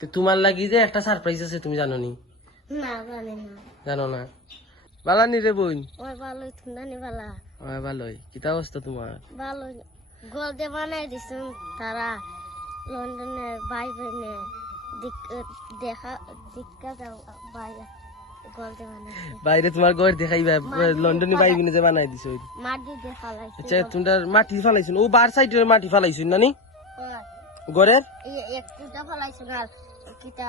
তো তোমার লাগি যে একটা সারপ্রাইজ আছে তুমি জানো নি না জানি না। জানো না? বালা নি রে বোন। ওই ভালো তুমি জানি ভালো হয় ভালোই কিতা অবস্থা তোমার? ভালো গোল দিয়ে বানাই দিছেন তারা লন্ডনে ভাই বোনে দেখা দীক্ষা যাও বাইরে বাইরে তোমার ঘর দেখাইবা লন্ডনে বাই বিনে যে বানাই দিছো মাটি দিয়ে ফালাইছে আচ্ছা তোমরা মাটি ফালাইছো ও বার সাইডের মাটি ফালাইছো নি ঘরের এক কুটা ফালাইছে আর কিটা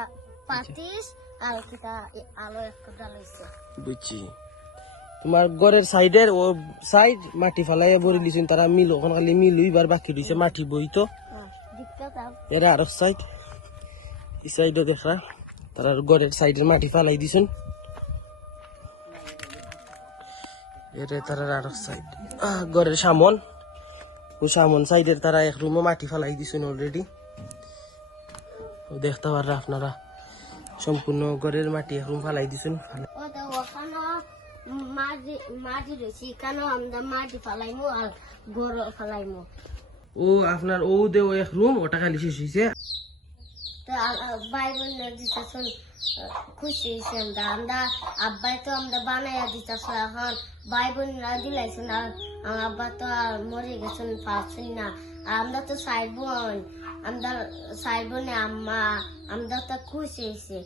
পাতিস আর কিটা আলো এক লইছে। বুঝছি। তোমার ঘরের সাইডের ও সাইড মাটি ফালাই ভরে দিছেন তারা মিল ওখানে খালি মিল হইবার বাকি দিছে মাটি বইতো দীক্ষা যাও এরা আরও সাইড। এই সাইডে দেখা তারা ঘরের সাইডের মাটি ফালাই দিছেন। এটা তারা আরও সাইড। ঘরের সামন। সামন সাইডের তারা এক রুমে মাটি ফালাই দিছেন অলরেডি দেখতে পাররা আপনারা সম্পূর্ণ ঘরের মাটি এক রুম ফালাই দিছেন। ও আপনার ও দেও এক রুম ওটা খালি শেষ হয়েছে তো ভাই বোনের দিতেছেন খুশি হয়েছে আমরা। আমরা আব্বাই তো আমরা বানাইয়া দিতেছে এখন। ভাই বোনরা দিলাইছেন আর আমার আব্বা তো আর মরে গেছেন পারছেন না। আমরা তো সাইড বোন। আমরা সাইড বোনে আম্মা। আমরা তো খুশি হয়েছে।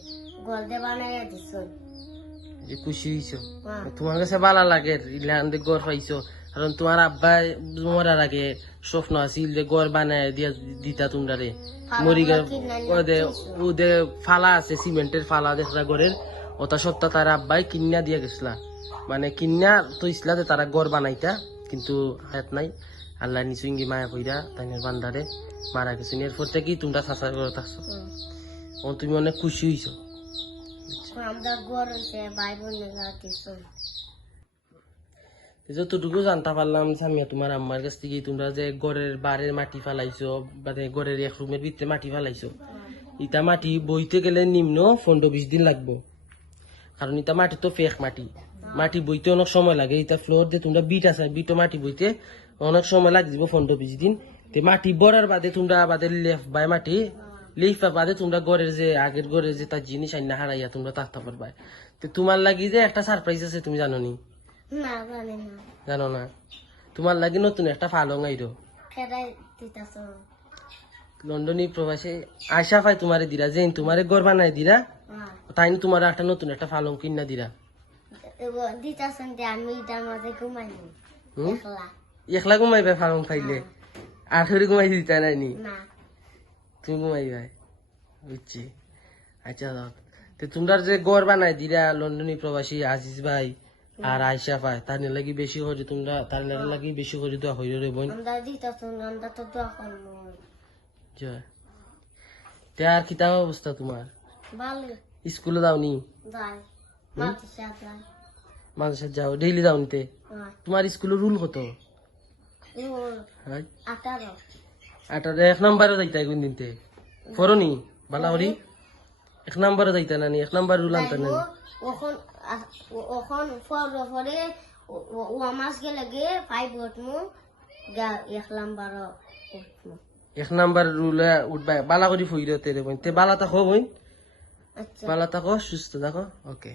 গলদে বানাইয়া দিছেন যে খুশি হয়েছো। হ্যাঁ। তোমার কাছে ভালো লাগে ইলান্ডে গড় পাইছো। কারণ তোমার আব্বা মরার আগে স্বপ্ন আছিল যে গড় বানায় দিয়া দিতা তোমরা রে। মরি গে ওদে ওদে ফালা আছে সিমেন্টের ফালা দেখরা গড়ের ওটা সপ্তাহ তার আব্বাই কিন্না দিয়া গেছিলা। মানে কিন্না তো ইসলা যে তারা গড় বানাইতা কিন্তু হাত নাই। আল্লাহ নিচুঙ্গি মায়া কইরা তাইনের বান্দারে মারা গেছেন। এরপর থেকে তোমরা চাষা করে থাকছো ও তুমি অনেক খুশি হইছো। আমরা হয়েছে ভাই যতটুকু জানতে পারলাম সামিয়া তোমার আম্মার কাছ থেকে তোমরা যে গড়ের বারের মাটি ফালাইছো মানে গড়ের এক রুমের ভিতরে মাটি ফালাইছো, ইটা মাটি বইতে গেলে নিম্ন পনেরো বিশ দিন লাগবো। কারণ ইটা মাটি তো ফেক মাটি। মাটি বইতে অনেক সময় লাগে, ইটা ফ্লোর দিয়ে তোমরা বিট আছে বিট মাটি বইতে অনেক সময় লাগে যাব পনেরো বিশ দিন। তে মাটি বড়ার বাদে তোমরা বাদে লেফ বাই মাটি লেফা বাদে তোমরা গড়ের যে, আগের গড়ের যে তার জিনিস আইনা হারাইয়া তোমরা থাকতে পারবা তো তোমার লাগি যে একটা সারপ্রাইজ আছে, তুমি জানো নি না জানি না। জানো না? তোমার লাগি নতুন একটা ফালং আইরো। ফেরাই দিতেছেন লন্ডনী প্রবাসে আশা পাই তোমারে দিরা যেন তোমারে গড় বানাই দিরা তাই তোমার একটা নতুন একটা ফালং কিনা দিরা। দিতেছেন যে আমি এটার মাঝে ঘুমাইনি একলা। একলা ঘুমাইবে ফালং খাইলে? আর থরি ঘুমাই দিতা নাই নি? তুমি ঘুমাইবে? বুঝছি। আচ্ছা তো তোমরা যে গড় বানাই দিরা লন্ডনী প্রবাসী আজিজ ভাই আর আয়সা পাই তার লাগি বেশি করে তোমরা তার লাগি বেশি করে দেওয়া হইল রে বোন। দোয়া জয়। তে আর কিতাব অবস্থা তোমার? স্কুলে মাঝে সাথে যাও ডেইলি যাও নিতে হ্যাঁ। তোমার স্কুলের রুল কত? আঠারো। এক নাম্বারে যাইতা কোন দিনতে ফরনি বালা হরি এক নাম্বারে যাইতা নানি এক নাম্বার রুলাম তা নানি ওখন ওখন ফর ফরে ও আমাস গে লাগে ফাইভ উঠমু গা এক নাম্বার উঠমু। এক নাম্বার রুলে উঠবা বালা করি ফুইরে তেরে বইন তে বালা থাকো বইন আচ্ছা। বালা থাকো সুস্থ থাকো। ওকে।